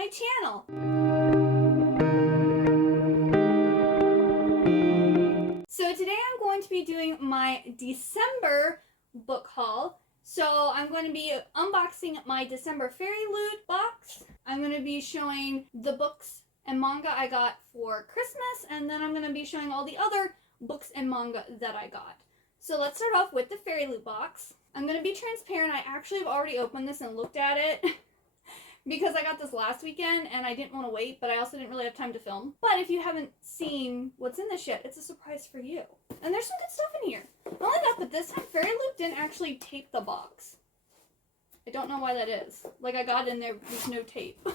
my channel. So today I'm going to be doing my December book haul. So I'm going to be unboxing my December Fairy Loot box. I'm going to be showing the books and manga I got for Christmas, and then I'm going to be showing all the other books and manga that I got. So let's start off with the Fairy Loot box. I'm going to be transparent. I actually have already opened this and looked at it because I got this last weekend and I didn't want to wait, but I also didn't really have time to film. But if you haven't seen what's in this yet, it's a surprise for you. And there's some good stuff in here. Not only that, but this time Fairy Loot didn't actually tape the box. I don't know why that is. Like, I got in there with no tape.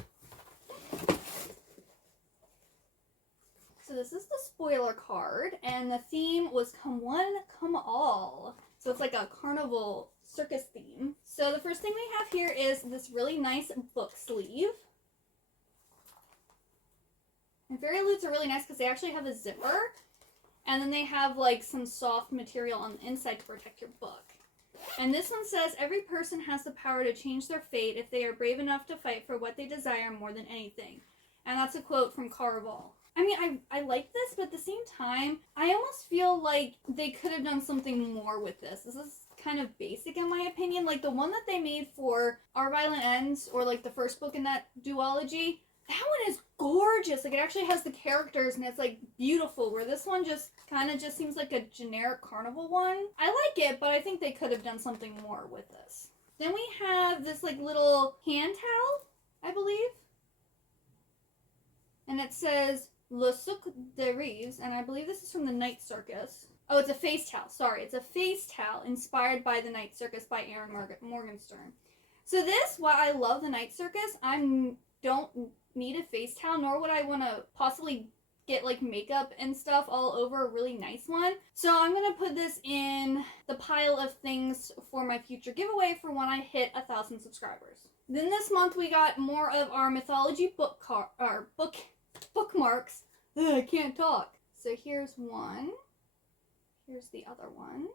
So this is the spoiler card, and the theme was Come One, Come All. So it's like a carnival circus theme. So the first thing we have here is this really nice book sleeve. And Fairy Loots are really nice because they actually have a zipper, and then they have like some soft material on the inside to protect your book. And this one says, every person has the power to change their fate if they are brave enough to fight for what they desire more than anything. And that's a quote from Caraval. I mean, I like this, but at the same time, I almost feel like they could have done something more with this. This is kind of basic in my opinion. Like the one that they made for Our Violent Ends, or like the first book in that duology, that one is gorgeous. Like it actually has the characters and it's like beautiful, where this one just kind of just seems like a generic carnival one. I like it, but I think they could have done something more with this. Then we have this like little hand towel, I believe. And it says Le Suc de Rives, and I believe this is from the Night Circus. Oh, it's a face towel. Sorry, it's a face towel inspired by the Night Circus by Aaron Morgenstern. So this, while I love the Night Circus, I don't need a face towel, nor would I want to possibly get like makeup and stuff all over a really nice one. So I'm going to put this in the pile of things for my future giveaway for when I hit 1,000 subscribers. Then this month we got more of our mythology bookmarks. Ugh, I can't talk. So here's one. Here's the other one.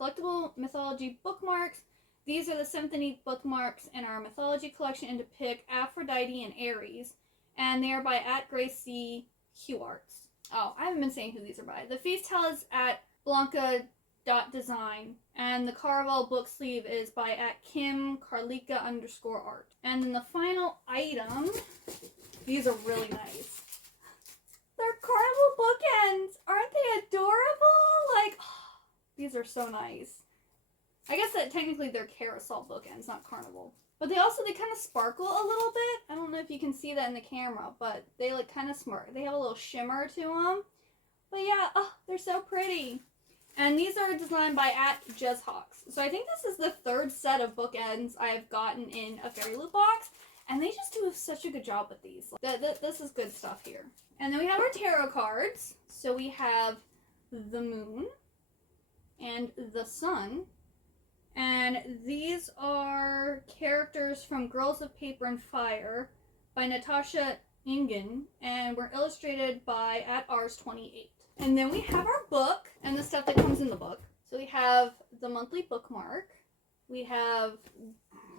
Collectible mythology bookmarks. These are the 7th and 8th bookmarks in our mythology collection and depict Aphrodite and Ares. And they are by @Gracie Q Arts. Oh, I haven't been saying who these are by. The face towel is at Blanca.design. And the Caraval book sleeve is by @KimCarlica_art. And then the final item, these are really nice. They're carnival bookends. Aren't they adorable? Like, oh, these are so nice. I guess that technically they're carousel bookends, not carnival. But they kind of sparkle a little bit. I don't know if you can see that in the camera, but they like kind of smart. They have a little shimmer to them. But yeah, oh, they're so pretty. And these are designed by @JezHawks. So I think this is the 3rd set of bookends I've gotten in a Fairy Loot box. And they just do such a good job with these. This is good stuff here. And then we have our tarot cards. So we have the moon and the sun. And these are characters from Girls of Paper and Fire by Natasha Ingen. And were illustrated by @Ars28. And then we have our book and the stuff that comes in the book. So we have the monthly bookmark. We have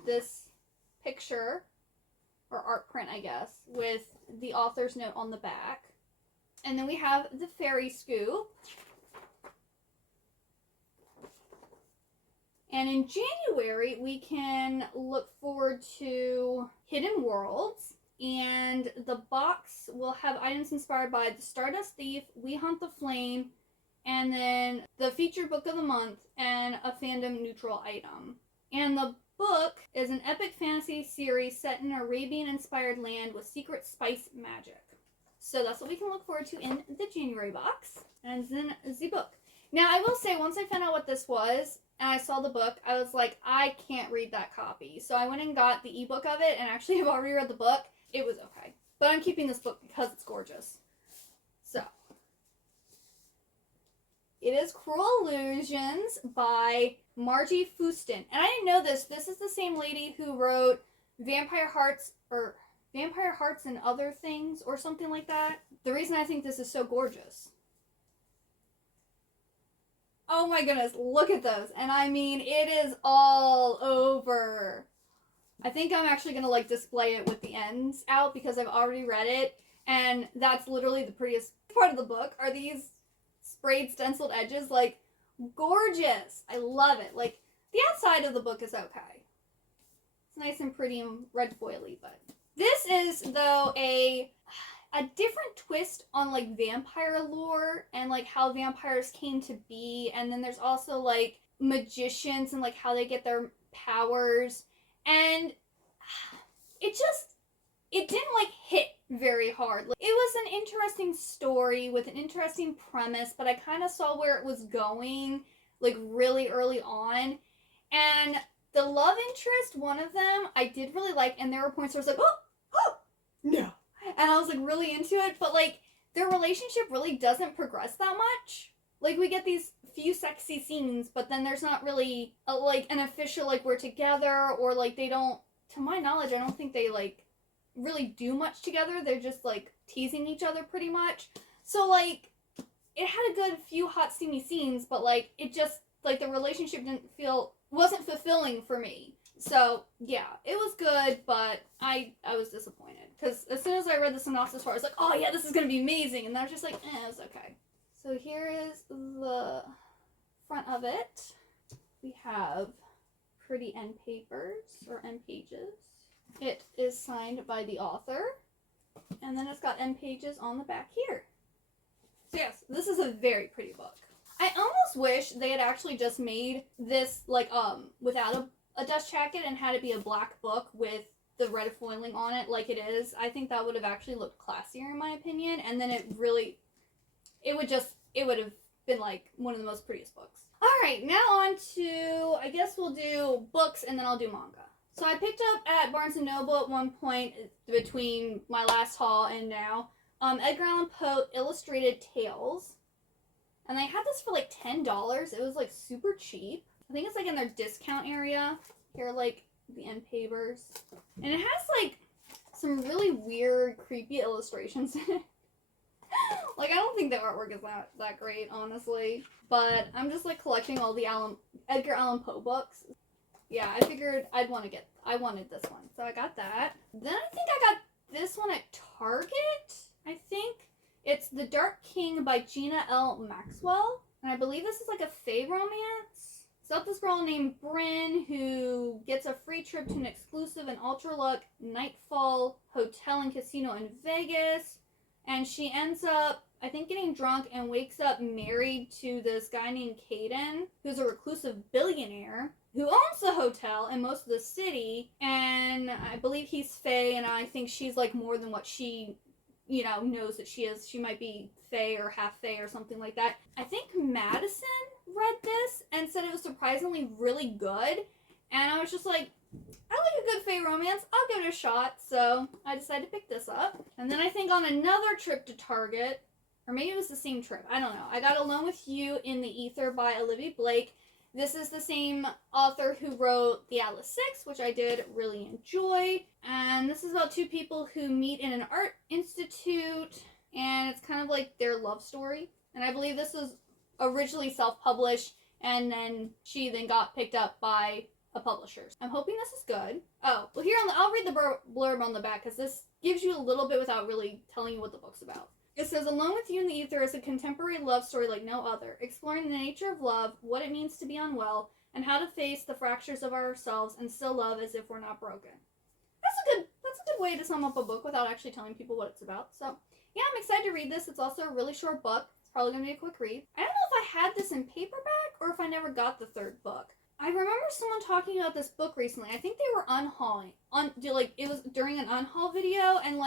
this picture, or art print, I guess, with the author's note on the back. And then we have the fairy scoop. And in January, we can look forward to Hidden Worlds. And the box will have items inspired by The Stardust Thief, We Hunt the Flame, and then the featured book of the month, and a fandom neutral item. And the book is an epic fantasy series set in an Arabian-inspired land with secret spice magic. So that's what we can look forward to in the January box. And then the book. Now, I will say, once I found out what this was, and I saw the book, I was like, I can't read that copy. So I went and got the ebook of it, and actually have already read the book. It was okay. But I'm keeping this book because it's gorgeous. So, it is Cruel Illusions by Margie Fuston. And I didn't know this. This is the same lady who wrote Vampire Hearts and Other Things, or something like that. The reason I think this is so gorgeous. Oh my goodness, look at those. And I mean, it is all over. I think I'm actually gonna like display it with the ends out because I've already read it, and that's literally the prettiest part of the book are these sprayed stenciled edges. Like, gorgeous. I love it. Like, the outside of the book is okay. It's nice and pretty and red foily, but this is though a different twist on like vampire lore and like how vampires came to be, and then there's also like magicians and like how they get their powers, and it didn't like hit very hard. Like, it was an interesting story with an interesting premise, but I kind of saw where it was going like really early on, and the love interest, one of them, I did really like, and there were points where I was like, oh, no. And I was like really into it, but like their relationship really doesn't progress that much. Like, we get these few sexy scenes, but then there's not really like an official like we're together, or like they don't, to my knowledge, I don't think they like really do much together. They're just like teasing each other pretty much. So like it had a good few hot steamy scenes, but like it just like the relationship wasn't fulfilling for me. So yeah, it was good, but I was disappointed because as soon as I read the synopsis for it, I was like, oh yeah, this is gonna be amazing, and I was just like, it's okay. So here is the front of it. We have pretty end papers or end pages. It is signed by the author, and then it's got end pages on the back here. So yes, this is a very pretty book. I almost wish they had actually just made this like without a dust jacket and had it be a black book with the red foiling on it like it is. I think that would have actually looked classier in my opinion, and then it would have been like one of the most prettiest books. Alright, now on to, I guess we'll do books and then I'll do manga. So I picked up at Barnes & Noble at one point between my last haul and now, Edgar Allan Poe Illustrated Tales. And they had this for like $10. It was like super cheap. I think it's like in their discount area. Here are like the end papers. And it has like some really weird, creepy illustrations in it. Like, I don't think the artwork is that great, honestly. But I'm just like collecting all the Edgar Allan Poe books. Yeah, I figured I wanted this one. So I got that. Then I think I got this one at Target. I think it's The Dark King by Gina L. Maxwell. And I believe this is like a fae romance. It's about this girl named Bryn who gets a free trip to an exclusive and ultra-luxe Nightfall hotel and casino in Vegas. And she ends up, I think, getting drunk and wakes up married to this guy named Caden, who's a reclusive billionaire who owns the hotel and most of the city. And I believe he's fae, and I think she's like more than what she, knows that she is. She might be fae or half fae or something like that. I think Madison read this and said it was surprisingly really good. And I was just like, I like a good fae romance. I'll give it a shot. So I decided to pick this up. And then I think on another trip to Target, or maybe it was the same trip, I don't know, I got Alone with You in the Ether by Olivia Blake. This is the same author who wrote The Atlas Six, which I did really enjoy. And this is about two people who meet in an art institute, and it's kind of like their love story. And I believe this was originally self-published, and then she then got picked up by a publisher. I'm hoping this is good. Oh, well here, I'll read the blurb on the back, because this gives you a little bit without really telling you what the book's about. It says, Alone with You in the Ether is a contemporary love story like no other, exploring the nature of love, what it means to be unwell, and how to face the fractures of ourselves and still love as if we're not broken. That's a good way to sum up a book without actually telling people what it's about. So, yeah, I'm excited to read this. It's also a really short book. It's probably going to be a quick read. I don't know if I had this in paperback or if I never got the third book. I remember someone talking about this book recently. I think they were unhauling. It was during an unhaul video, and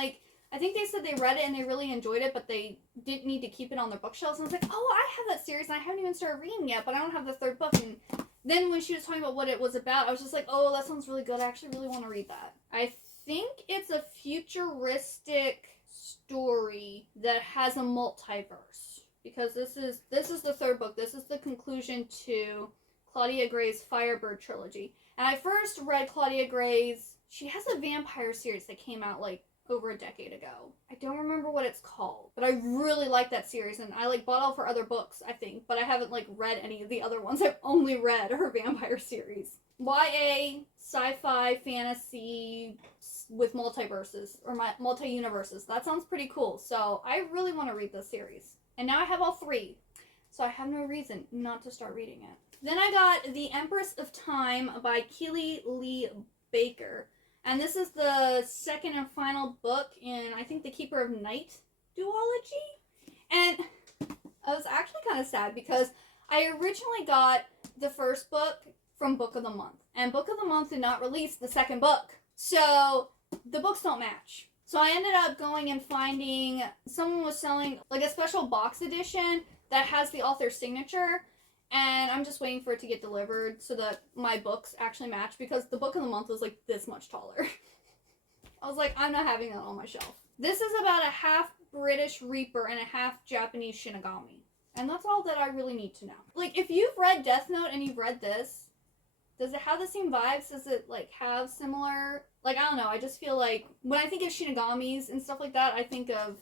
I think they said they read it and they really enjoyed it, but they didn't need to keep it on their bookshelves. And I was like, oh, I have that series and I haven't even started reading yet, but I don't have the third book. And then when she was talking about what it was about, I was just like, oh, that sounds really good. I actually really want to read that. I think it's a futuristic story that has a multiverse, because this is the third book. This is the conclusion to Claudia Gray's Firebird trilogy. And I first read Claudia Gray's, she has a vampire series that came out over a decade ago. I don't remember what it's called, but I really like that series, and I bought all of her other books, I think, but I haven't read any of the other ones. I've only read her vampire series. YA, sci-fi, fantasy with multiverses or multi-universes. That sounds pretty cool. So I really want to read this series. And now I have all 3. So I have no reason not to start reading it. Then I got The Empress of Time by Keely Lee Baker. And this is the second and final book in, I think, the Keeper of Night duology. And I was actually kind of sad because I originally got the first book from Book of the Month. And Book of the Month did not release the second book. So the books don't match. So I ended up going and finding, someone was selling like a special box edition that has the author's signature. And I'm just waiting for it to get delivered so that my books actually match, because the Book of the Month was like this much taller. I was like, I'm not having that on my shelf. This is about a half British Reaper and a half Japanese Shinigami. And that's all that I really need to know. Like, if you've read Death Note and you've read this, does it have the same vibes? Does it, like, have similar... Like, I don't know. I just feel like when I think of Shinigamis and stuff like that, I think of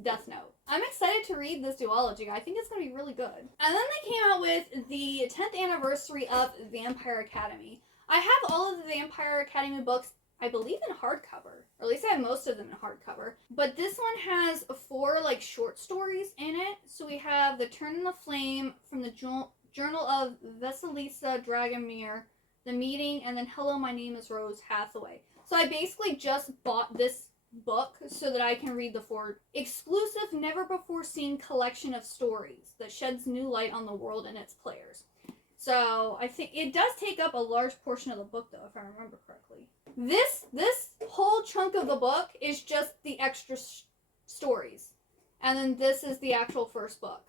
Death Note. I'm excited to read this duology. I think it's going to be really good. And then they came out with the 10th anniversary of Vampire Academy. I have all of the Vampire Academy books, I believe, in hardcover. Or at least I have most of them in hardcover. But this one has 4, like, short stories in it. So we have The Turn in the Flame from the Journal of Vasilisa Dragomir, The Meeting, and then Hello, My Name is Rose Hathaway. So I basically just bought this book so that I can read the 4 exclusive, never-before-seen collection of stories that sheds new light on the world and its players. So I think it does take up a large portion of the book, though, if I remember correctly. This whole chunk of the book is just the extra stories. And then this is the actual first book.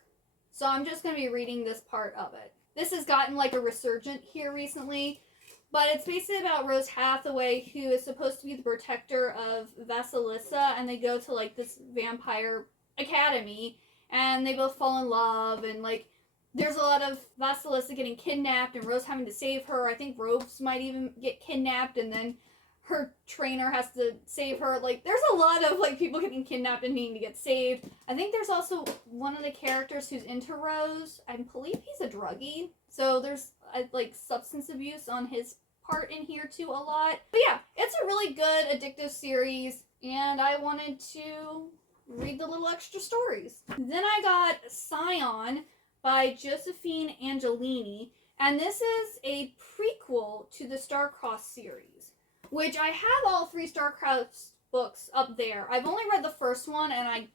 So I'm just going to be reading this part of it. This has gotten like a resurgent here recently. But it's basically about Rose Hathaway, who is supposed to be the protector of Vasilisa, and they go to, like, this vampire academy, and they both fall in love, and, like, there's a lot of Vasilisa getting kidnapped, and Rose having to save her. I think Rose might even get kidnapped, and then her trainer has to save her. Like, there's a lot of, like, people getting kidnapped and needing to get saved. I think there's also one of the characters who's into Rose. I believe he's a druggie. So there's, like, substance abuse on his part in here, too, a lot. But yeah, it's a really good, addictive series, and I wanted to read the little extra stories. Then I got Scion by Josephine Angelini, and this is a prequel to the Star-Crossed series, which I have all 3 Star-Crossed books up there. I've only read the first one, and I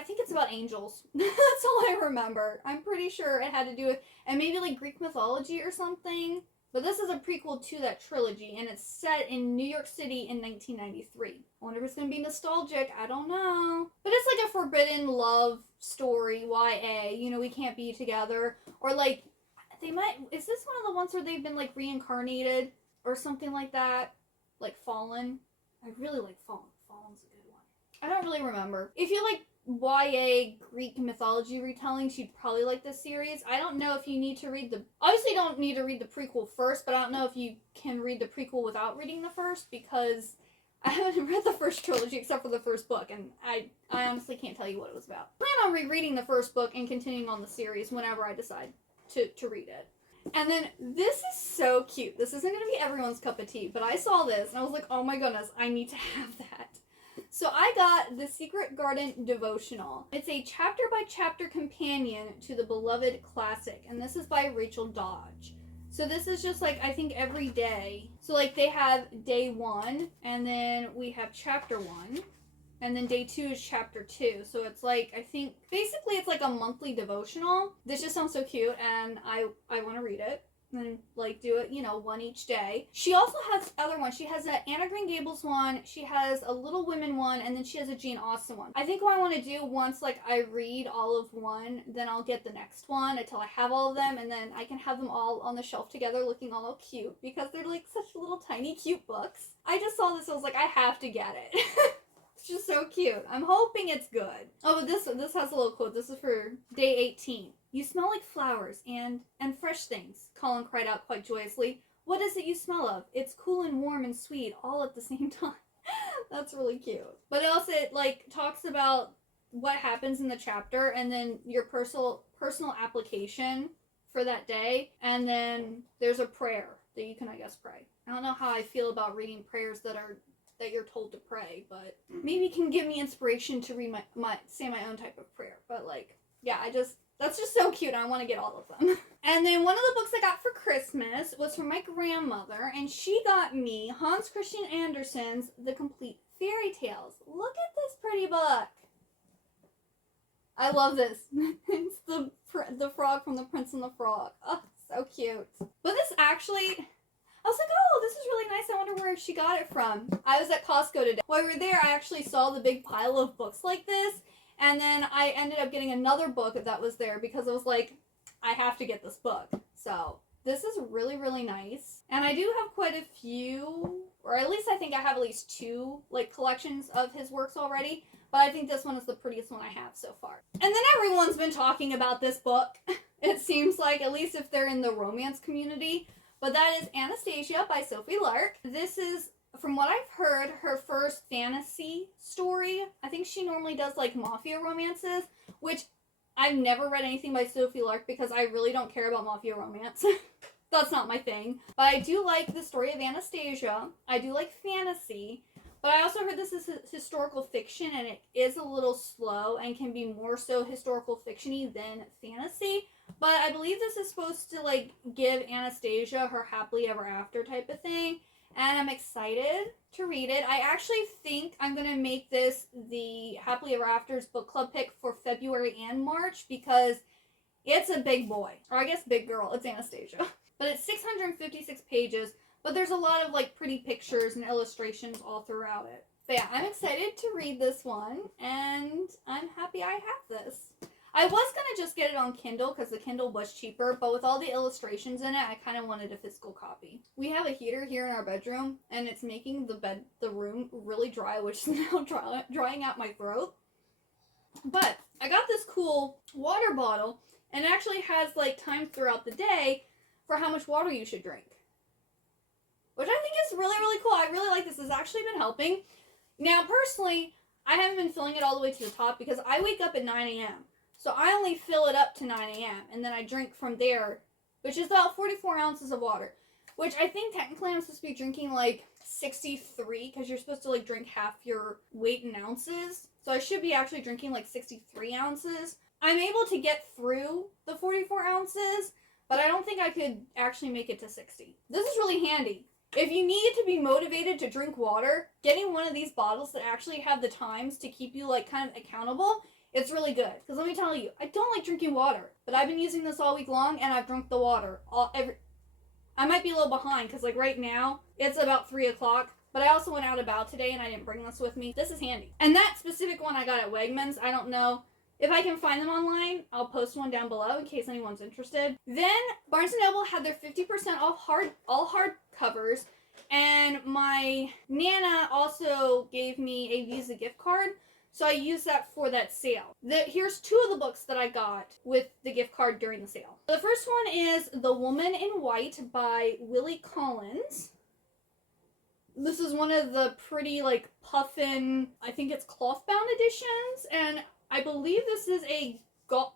think it's about angels. That's all I remember. I'm pretty sure it had to do with, and maybe like Greek mythology or something. But this is a prequel to that trilogy, and it's set in New York City in 1993. I wonder if it's going to be nostalgic. I don't know. But it's like a forbidden love story, YA. You know, we can't be together. Or like, they might, is this one of the ones where they've been like reincarnated or something like that? Like Fallen? I really like Fallen. Fallen's a good one. I don't really remember. If you like YA Greek mythology retellings, you'd probably like this series. I don't know if you need to read obviously you don't need to read the prequel first, but I don't know if you can read the prequel without reading the first, because I haven't read the first trilogy except for the first book, and I honestly can't tell you what it was about. I plan on rereading the first book and continuing on the series whenever I decide to read it. And then this is so cute. This isn't going to be everyone's cup of tea, but I saw this and I was like, oh my goodness, I need to have that. So I got The Secret Garden Devotional. It's a chapter-by-chapter companion to the beloved classic, and this is by Rachel Dodge. So this is just like, I think every day. So like they have day 1, and then we have chapter 1, and then day 2 is chapter 2. So it's like, I think, basically it's like a monthly devotional. This just sounds so cute, and I want to read it. And like do it, you know, one each day. She also has other ones. She has an Anna Green Gables one, she has a Little Women one, and then she has a Jane Austen one. I think what I want to do, once like I read all of one, then I'll get the next one until I have all of them, and then I can have them all on the shelf together looking all cute, because they're like such little tiny cute books. I just saw this, I was like, I have to get it. It's just so cute. I'm hoping it's good. Oh, but this has a little quote. This is for day 18. You smell like flowers and fresh things, Colin cried out quite joyously. What is it you smell of? It's cool and warm and sweet all at the same time. That's really cute. But also it like talks about what happens in the chapter, and then your personal application for that day, and then there's a prayer that you can, I guess, pray. I don't know how I feel about reading prayers that you're told to pray, but maybe it can give me inspiration to read say my own type of prayer. But like, yeah, that's just so cute. I want to get all of them. And then one of the books I got for Christmas was from my grandmother, and she got me Hans Christian Andersen's The Complete Fairy Tales. Look at this pretty book. I love this. It's the frog from The Prince and the Frog. Oh, so cute. But this actually, I was like, oh, this is really nice. I wonder where she got it from. I was at Costco today. While we were there, I actually saw the big pile of books like this. And then I ended up getting another book that was there because I was like, I have to get this book. So this is really, really nice. And I do have quite a few, or at least I think I have at least 2 like collections of his works already. But I think this one is the prettiest one I have so far. And then everyone's been talking about this book. It seems like, at least if they're in the romance community. But that is Anastasia by Sophie Lark. This is, from what I've heard, her first fantasy story. I think she normally does like mafia romances, which I've never read anything by Sophie Lark because I really don't care about mafia romance. That's not my thing. But I do like the story of Anastasia. I do like fantasy. But I also heard this is historical fiction, and it is a little slow and can be more so historical fiction-y than fantasy. But I believe this is supposed to like give Anastasia her happily ever after type of thing. And I'm excited to read it. I actually think I'm going to make this the Happily Ever Afters book club pick for February and March because it's a big boy. Or I guess big girl. It's Anastasia. But it's 656 pages. But there's a lot of like pretty pictures and illustrations all throughout it. But yeah, I'm excited to read this one. And I'm happy I have this. I was going to just get it on Kindle because the Kindle was cheaper, but with all the illustrations in it, I kind of wanted a physical copy. We have a heater here in our bedroom, and it's making the room really dry, which is now drying out my throat. But I got this cool water bottle, and it actually has like times throughout the day for how much water you should drink, which I think is really, really cool. I really like this. It's actually been helping. Now, personally, I haven't been filling it all the way to the top because I wake up at 9 a.m., so I only fill it up to 9 a.m. and then I drink from there, which is about 44 ounces of water, which I think technically I'm supposed to be drinking like 63 because you're supposed to like drink half your weight in ounces. So I should be actually drinking like 63 ounces. I'm able to get through the 44 ounces, but I don't think I could actually make it to 60. This is really handy. If you need to be motivated to drink water, getting one of these bottles that actually have the times to keep you like kind of accountable, it's really good. Because let me tell you, I don't like drinking water. But I've been using this all week long, and I've drunk the water. I might be a little behind, because like right now, it's about 3 o'clock. But I also went out about today, and I didn't bring this with me. This is handy. And that specific one I got at Wegmans. I don't know if I can find them online. I'll post one down below in case anyone's interested. Then Barnes & Noble had their 50% off all hard covers. And my Nana also gave me a Visa gift card. So I used that for that sale. Here's 2 of the books that I got with the gift card during the sale. The first one is The Woman in White by Willie Collins. This is one of the pretty like puffin, I think it's cloth bound editions. And I believe this is a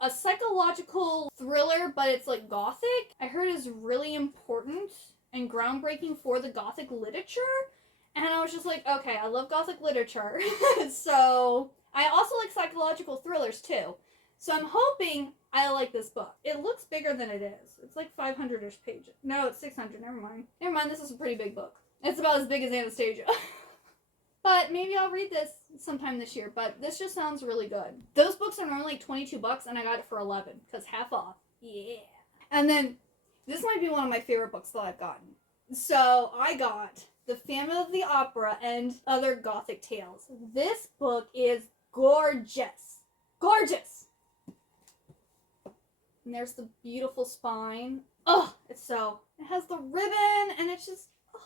psychological thriller, but it's like gothic. I heard is really important and groundbreaking for the gothic literature. And I was just like, okay, I love gothic literature. So I also like psychological thrillers too. So I'm hoping I like this book. It looks bigger than it is. It's like 500-ish pages. No, it's 600. Never mind. Never mind, this is a pretty big book. It's about as big as Anastasia. But maybe I'll read this sometime this year. But this just sounds really good. Those books are normally like $22 and I got it for $11 because half off. Yeah. And then this might be one of my favorite books that I've gotten. So I got The Phantom of the Opera and Other Gothic Tales. This book is gorgeous. Gorgeous! And there's the beautiful spine. Oh, it has the ribbon and it's just, oh.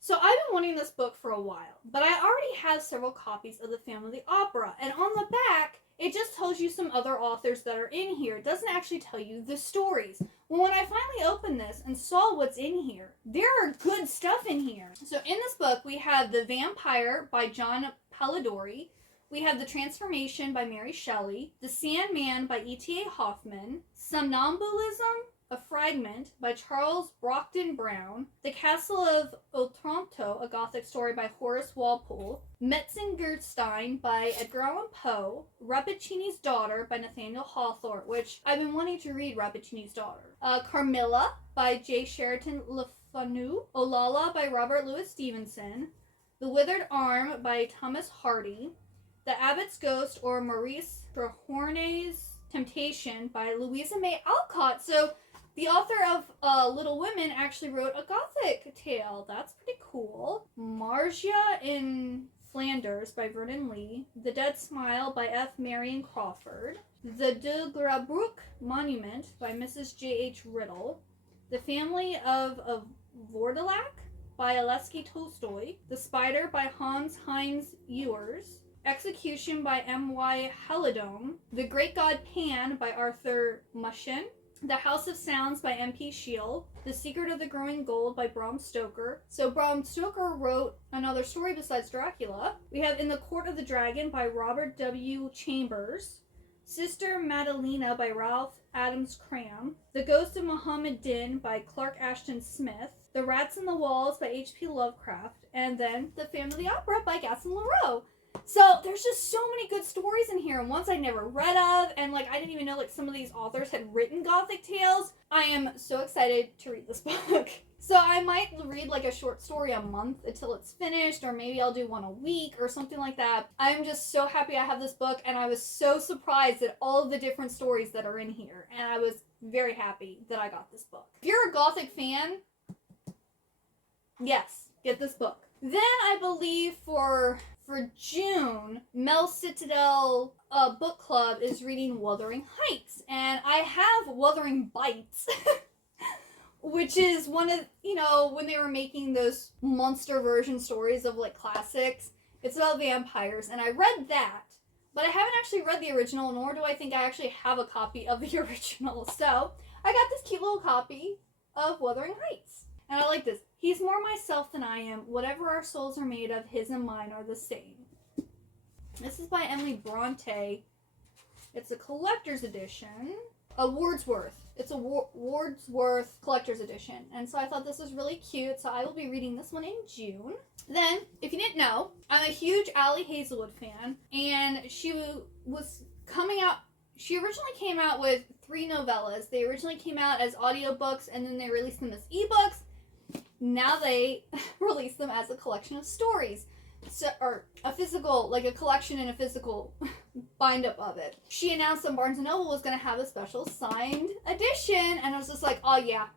So I've been wanting this book for a while, but I already have several copies of The Phantom of the Opera. And on the back, it just tells you some other authors that are in here. It doesn't actually tell you the stories. Well, when I finally opened this and saw what's in here, there are good stuff in here. So in this book, we have The Vampire by John Polidori. We have The Transformation by Mary Shelley. The Sandman by E.T.A. Hoffman. Somnambulism A Fragment by Charles Brockden Brown, The Castle of Otranto, a Gothic story by Horace Walpole, Metzengerstein by Edgar Allan Poe, Rappaccini's Daughter by Nathaniel Hawthorne, which I've been wanting to read Rappaccini's Daughter, Carmilla by J. Sheraton Le Fanu, Olalla by Robert Louis Stevenson, The Withered Arm by Thomas Hardy, The Abbot's Ghost or Maurice Trehorne's Temptation by Louisa May Alcott. So the author of Little Women actually wrote a Gothic tale. That's pretty cool. Margia in Flanders by Vernon Lee. The Dead Smile by F. Marion Crawford. The De Grabrook Monument by Mrs. J.H. Riddle. The Family of Vordelak by Alesky Tolstoy. The Spider by Hans Heinz Ewers. Execution by M.Y. Helidome. The Great God Pan by Arthur Mushin. The House of Sounds by M.P. Shiel. The Secret of the Growing Gold by Bram Stoker. So Bram Stoker wrote another story besides Dracula. We have In the Court of the Dragon by Robert W. Chambers. Sister Madalena by Ralph Adams Cram. The Ghost of Muhammad Din by Clark Ashton Smith. The Rats in the Walls by H.P. Lovecraft. And then The Phantom of the Opera by Gaston Leroux. So there's just so many good stories in here, and ones I never read of, and I didn't even know some of these authors had written Gothic tales. I am so excited to read this book. So I might read a short story a month until it's finished, or maybe I'll do one a week or something like that. I'm just so happy I have this book, and I was so surprised at all of the different stories that are in here, and I was very happy that I got this book. If you're a Gothic fan, yes, get this book. Then I believe for June, Mel Citadel Book Club is reading Wuthering Heights. And I have Wuthering Bites, which is one of, when they were making those monster version stories of classics. It's about vampires. And I read that, but I haven't actually read the original, nor do I think I actually have a copy of the original. So I got this cute little copy of Wuthering Heights. And I like this. He's more myself than I am. Whatever our souls are made of, his and mine are the same. This is by Emily Bronte. It's a collector's edition. A Wordsworth. It's a Wordsworth collector's edition. And so I thought this was really cute. So I will be reading this one in June. Then, if you didn't know, I'm a huge Ali Hazelwood fan. And she was coming out. She originally came out with 3 novellas. They originally came out as audiobooks, and then they released them as ebooks. Now they release them as a collection of stories. So, or a physical, a collection and a physical bind-up of it. She announced that Barnes & Noble was going to have a special signed edition, and I was just like, oh yeah,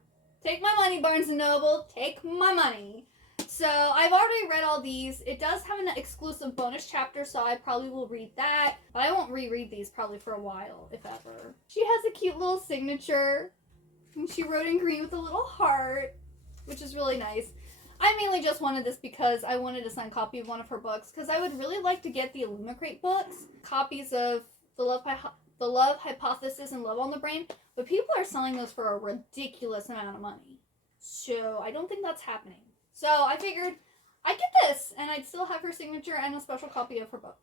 take my money, Barnes & Noble, take my money. So, I've already read all these. It does have an exclusive bonus chapter, so I probably will read that, but I won't reread these probably for a while, if ever. She has a cute little signature, and she wrote in green with a little heart, which is really nice. I mainly just wanted this because I wanted a signed copy of one of her books, because I would really like to get the Illumicrate books, copies of The Love Hypothesis and Love on the Brain, but people are selling those for a ridiculous amount of money. So I don't think that's happening. So I figured I'd get this, and I'd still have her signature and a special copy of her book,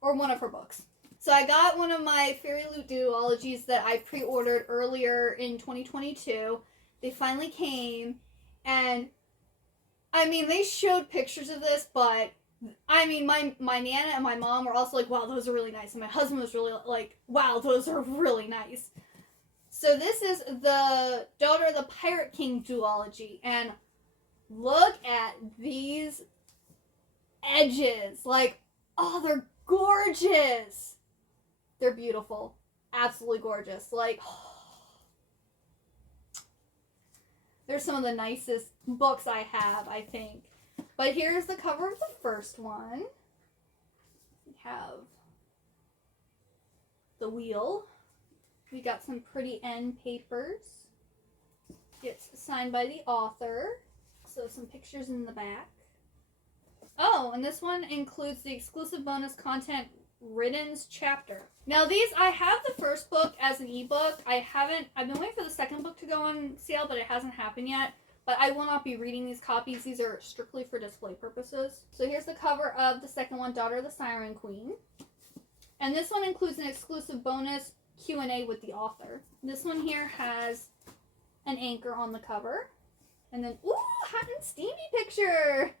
or one of her books. So I got one of my Fairy Loot duologies that I pre-ordered earlier in 2022. They finally came. And, they showed pictures of this, but, my Nana and my mom were also like, wow, those are really nice. And my husband was really like, wow, those are really nice. So this is the Daughter of the Pirate King duology. And look at these edges. Oh, they're gorgeous. They're beautiful. Absolutely gorgeous. They're some of the nicest books I have, I think. But here's the cover of the first one. We have the wheel. We got some pretty end papers. It's signed by the author. So some pictures in the back. Oh, and this one includes the exclusive bonus content Ridden's chapter. Now I have the first book as an ebook. I've been waiting for the second book to go on sale, but it hasn't happened yet. But I will not be reading these copies. These are strictly for display purposes. So here's the cover of the second one, Daughter of the Siren Queen. And this one includes an exclusive bonus Q&A with the author. This one here has an anchor on the cover. And then, ooh, hot and steamy picture.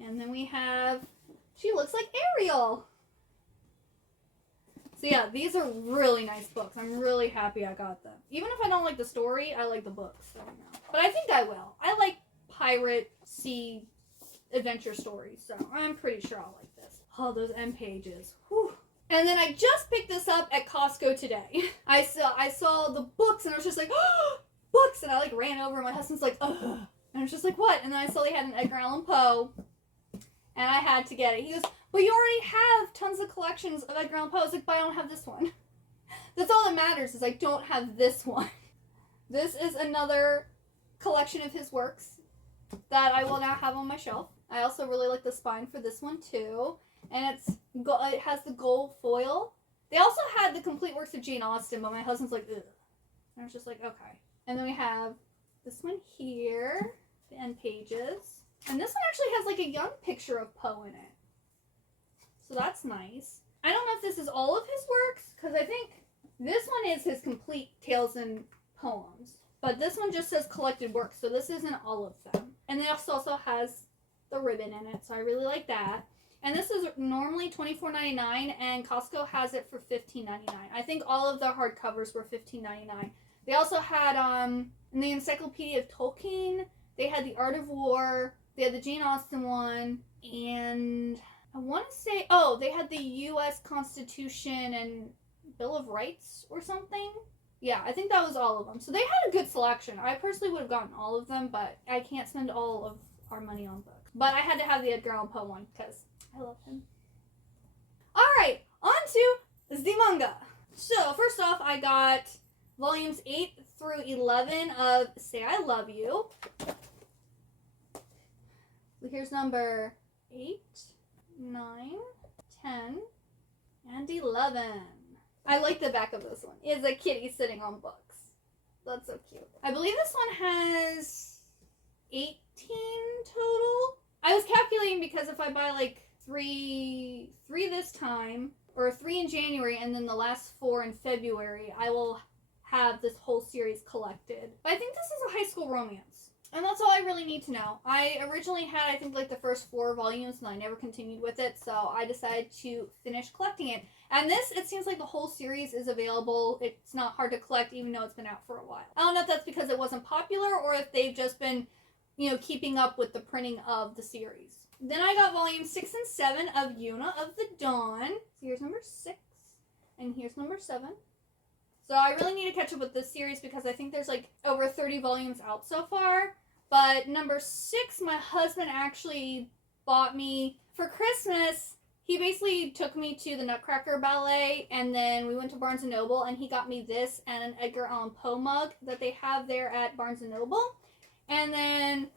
And then we have, she looks like Ariel. So yeah, these are really nice books. I'm really happy I got them. Even if I don't like the story, I like the books. So, no. But I think I will. I like pirate sea adventure stories, so I'm pretty sure I'll like this. Oh, those end pages. Whew. And then I just picked this up at Costco today. I saw the books and I was just like, oh, books! And I like ran over and my husband's like, ugh. And I was just like, what? And then I saw they had an Edgar Allan Poe and I had to get it. He goes, but you already have tons of collections of Edgar Allan Poe. I was like, but I don't have this one. That's all that matters is I don't have this one. This is another collection of his works that I will now have on my shelf. I also really like the spine for this one too. And it has the gold foil. They also had the complete works of Jane Austen, but my husband's like, ugh. And I was just like, okay. And then we have this one here, the end pages. And this one actually has like a young picture of Poe in it. So that's nice. I don't know if this is all of his works, because I think this one is his complete tales and poems. But this one just says collected works, so this isn't all of them. And this also has the ribbon in it, so I really like that. And this is normally $24.99, and Costco has it for $15.99. I think all of the hardcovers were $15.99. They also had in the Encyclopedia of Tolkien, they had the Art of War, they had the Jane Austen one, and I want to say, oh, they had the U.S. Constitution and Bill of Rights or something. Yeah, I think that was all of them. So they had a good selection. I personally would have gotten all of them, but I can't spend all of our money on books. But I had to have the Edgar Allan Poe one because I love him. Alright, on to the manga. So, first off, I got volumes 8 through 11 of Say I Love You. So here's number 8, 9, 10, and 11. I like the back of this one. It's a kitty sitting on books. That's so cute. I believe this one has 18 total. I was calculating because if I buy like three this time, or 3 in January, and then the last 4 in February, I will have this whole series collected. But I think this is a high school romance. And that's all I really need to know. I originally had, I think, like the first 4 volumes, and I never continued with it, so I decided to finish collecting it. And this, it seems like the whole series is available. It's not hard to collect, even though it's been out for a while. I don't know if that's because it wasn't popular, or if they've just been, keeping up with the printing of the series. Then I got volumes 6 and 7 of Yuna of the Dawn. So here's number 6, and here's number 7. So I really need to catch up with this series because I think there's like over 30 volumes out so far. But number 6, my husband actually bought me for Christmas. He basically took me to the Nutcracker Ballet, and then we went to Barnes & Noble, and he got me this and an Edgar Allan Poe mug that they have there at Barnes & Noble. And then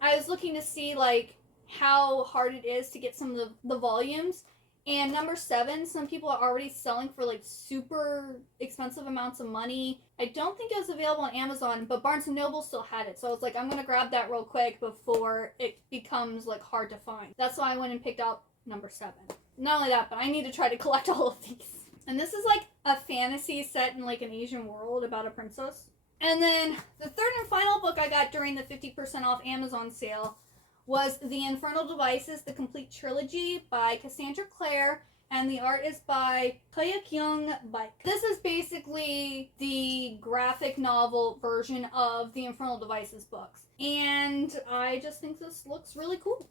I was looking to see like how hard it is to get some of the volumes. And number 7, some people are already selling for like super expensive amounts of money. I don't think it was available on Amazon, but Barnes & Noble still had it. So I was like, I'm going to grab that real quick before it becomes like hard to find. That's why I went and picked up number 7. Not only that, but I need to try to collect all of these. And this is like a fantasy set in like an Asian world about a princess. And then the third and final book I got during the 50% off Amazon sale was The Infernal Devices, the complete trilogy by Cassandra Clare, and the art is by Kyung Baik. This is basically the graphic novel version of the Infernal Devices books. And I just think this looks really cool.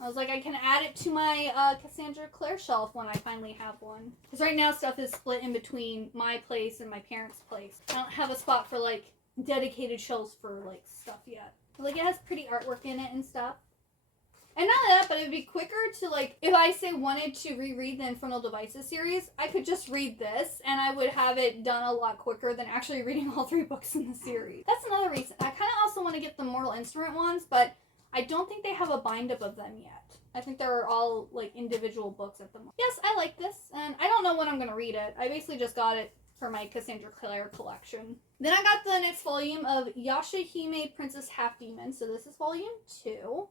I was like, I can add it to my Cassandra Clare shelf when I finally have one. Because right now stuff is split in between my place and my parents' place. I don't have a spot for like dedicated shelves for like stuff yet. But, like, it has pretty artwork in it and stuff. And not only that, but it would be quicker to like, if I say wanted to reread the Infernal Devices series, I could just read this and I would have it done a lot quicker than actually reading all 3 books in the series. That's another reason. I kind of also want to get the Mortal Instrument ones, but I don't think they have a bind-up of them yet. I think they're all, like, individual books at the moment. Yes, I like this, and I don't know when I'm going to read it. I basically just got it for my Cassandra Clare collection. Then I got the next volume of Yashahime Princess Half Demon. So this is volume 2.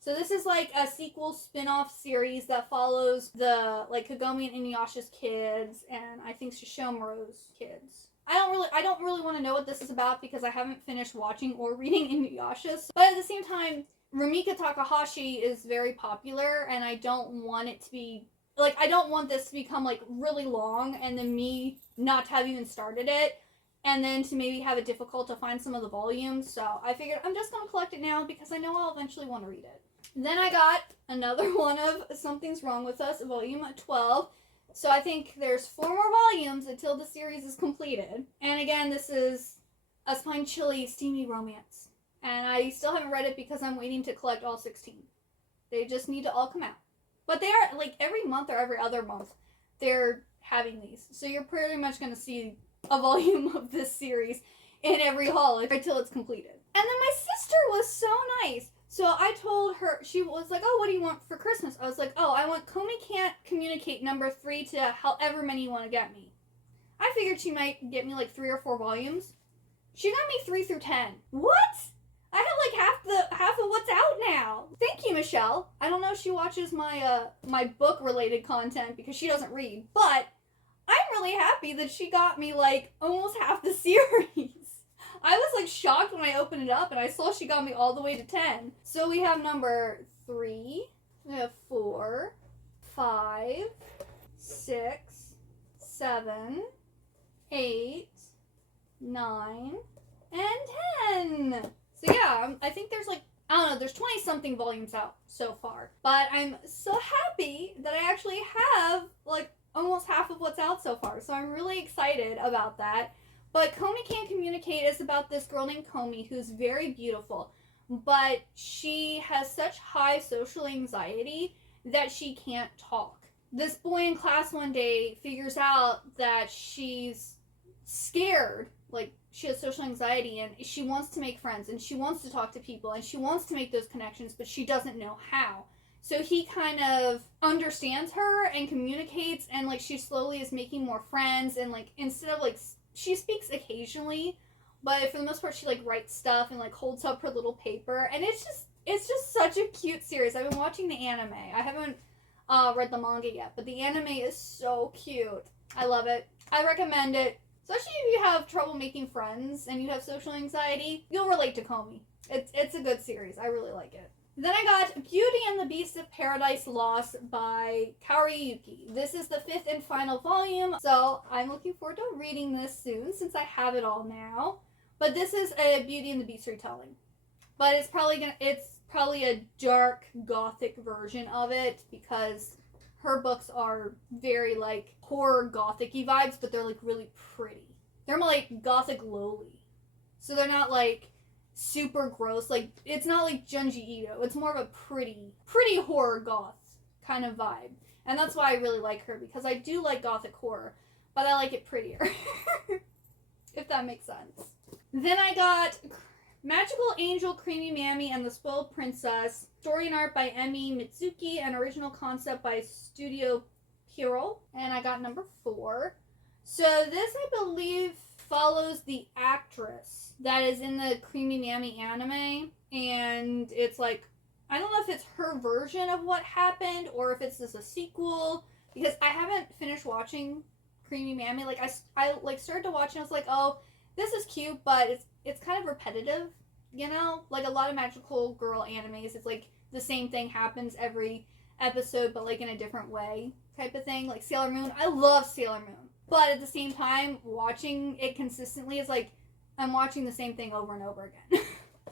So this is, like, a sequel spin-off series that follows the, like, Kagome and Inuyasha's kids, and I think Shishomaru's kids. I don't really want to know what this is about because I haven't finished watching or reading Inuyasha. But at the same time, Rumika Takahashi is very popular, and I don't want it to be like, I don't want this to become like really long and then me not to have even started it and then to maybe have it difficult to find some of the volumes. So I figured I'm just going to collect it now because I know I'll eventually want to read it. Then I got another one of Something's Wrong With Us, volume 12. So I think there's 4 more volumes until the series is completed. And again, this is a spine chilly, steamy romance. And I still haven't read it because I'm waiting to collect all 16. They just need to all come out. But they are, like, every month or every other month, they're having these. So you're pretty much going to see a volume of this series in every haul until it's completed. And then my sister was so nice. So I told her, she was like, oh, what do you want for Christmas? I was like, oh, I want Komi Can't Communicate number 3 to however many you want to get me. I figured she might get me like 3 or 4 volumes. She got me 3 through 10. What? I have like half of what's out now. Thank you, Michelle. I don't know if she watches my my book related content because she doesn't read, but I'm really happy that she got me like almost half the series. I was like shocked when I opened it up and I saw she got me all the way to 10. So we have number 3, we have 4, 5, 6, 7, 8, 9, and 10. So yeah, I think there's like, I don't know, there's 20 something volumes out so far. But I'm so happy that I actually have like almost half of what's out so far. So I'm really excited about that. But Komi Can't Communicate is about this girl named Komi who's very beautiful. But she has such high social anxiety that she can't talk. This boy in class one day figures out that she's scared, like she has social anxiety and she wants to make friends and she wants to talk to people and she wants to make those connections, but she doesn't know how. So he kind of understands her and communicates, and like she slowly is making more friends, and like instead of like, she speaks occasionally, but for the most part she like writes stuff and like holds up her little paper, and it's just such a cute series. I've been watching the anime. I haven't read the manga yet, but the anime is so cute. I love it. I recommend it. Especially if you have trouble making friends and you have social anxiety, you'll relate to Komi. It's a good series. I really like it. Then I got Beauty and the Beast of Paradise Lost by Kaori Yuki. This is the 5th and final volume, so I'm looking forward to reading this soon since I have it all now. But this is a Beauty and the Beast retelling. But it's probably a dark gothic version of it because her books are very like horror gothic-y vibes, but they're like really pretty. They're more like gothic lowly. So they're not like super gross. Like, it's not like Junji Ito. It's more of a pretty horror goth kind of vibe. And that's why I really like her, because I do like gothic horror, but I like it prettier. If that makes sense. Then I got Magical Angel, Creamy Mammy, and the Spoiled Princess. Story and art by Emi Mitsuki, and original concept by Studio Pierrot. And I got number 4. So this, I believe, follows the actress that is in the Creamy Mammy anime. And it's like, I don't know if it's her version of what happened or if it's just a sequel. Because I haven't finished watching Creamy Mammy. Like, I like started to watch and I was like, oh, this is cute, but it's kind of repetitive. You know, like a lot of magical girl animes, it's like the same thing happens every episode, but like in a different way type of thing. Like Sailor Moon, I love Sailor Moon, but at the same time, watching it consistently is like I'm watching the same thing over and over again.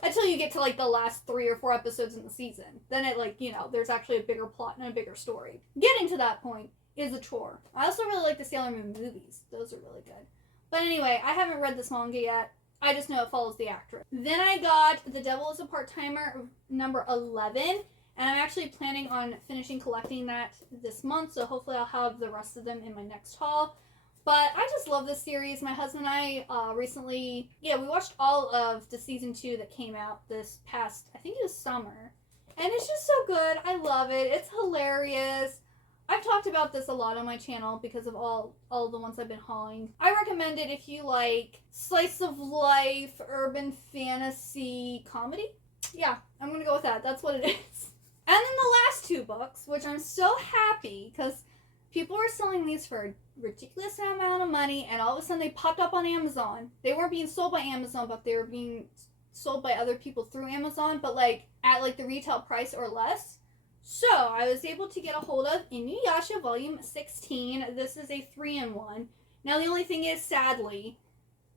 Until you get to like the last 3 or 4 episodes in the season. Then it like, you know, there's actually a bigger plot and a bigger story. Getting to that point is a chore. I also really like the Sailor Moon movies. Those are really good. But anyway, I haven't read this manga yet. I just know it follows the actress. Then I got The Devil is a Part-Timer, number 11. And I'm actually planning on finishing collecting that this month. So hopefully I'll have the rest of them in my next haul. But I just love this series. My husband and I recently, we watched all of the season 2 that came out this past, I think it was summer. And it's just so good. I love it. It's hilarious. I've talked about this a lot on my channel because of all the ones I've been hauling. I recommend it if you like slice of life, urban fantasy, comedy. Yeah, I'm going to go with that. That's what it is. And then the last 2 books, which I'm so happy because People were selling these for a ridiculous amount of money, and all of a sudden they popped up on Amazon. They weren't being sold by Amazon, but they were being sold by other people through Amazon, but like at like the retail price or less. So I was able to get a hold of Inuyasha Volume 16. This is a 3-in-1. Now the only thing is, sadly,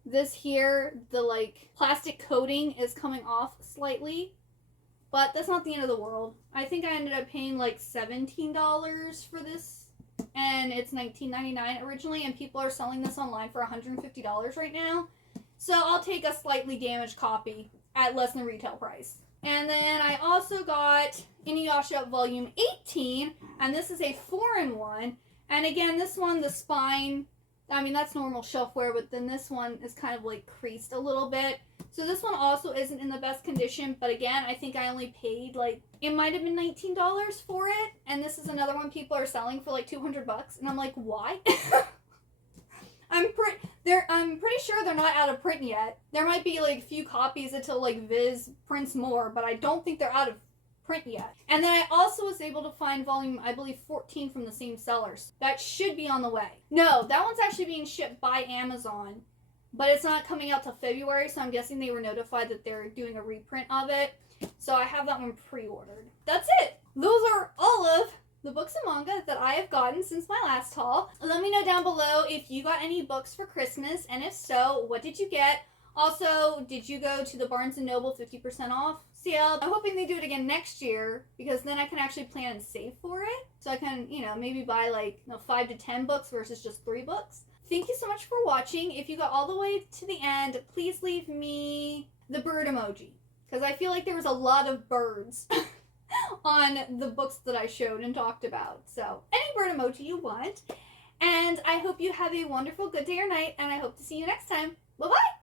this here, the like plastic coating is coming off slightly, but that's not the end of the world. I think I ended up paying like $17 for this, and it's $19.99 originally, and people are selling this online for $150 right now. So I'll take a slightly damaged copy at less than retail price. And then I also got Inuyasha Volume 18, and this is a 4-in-1. And again, this one, the spine, I mean, that's normal shelfware, but then this one is kind of like creased a little bit. So this one also isn't in the best condition, but again, I think I only paid like, it might have been $19 for it. And this is another one people are selling for like $200, and I'm like, why? I'm pretty sure they're not out of print yet. There might be like a few copies until like Viz prints more, but I don't think they're out of print yet. And then I also was able to find volume, I believe, 14 from the same sellers. That should be on the way. No, that one's actually being shipped by Amazon, but it's not coming out till February, so I'm guessing they were notified that they're doing a reprint of it. So I have that one pre-ordered. That's it. Those are all of the books and manga that I have gotten since my last haul. Let me know down below if you got any books for Christmas, and if so, what did you get? Also, did you go to the Barnes & Noble 50% off sale? I'm hoping they do it again next year, because then I can actually plan and save for it. So I can, maybe buy like 5 to 10 books versus just 3 books. Thank you so much for watching. If you got all the way to the end, please leave me the bird emoji, because I feel like there was a lot of birds on the books that I showed and talked about. So any bird emoji you want. And I hope you have a wonderful good day or night, and I hope to see you next time. Bye-bye!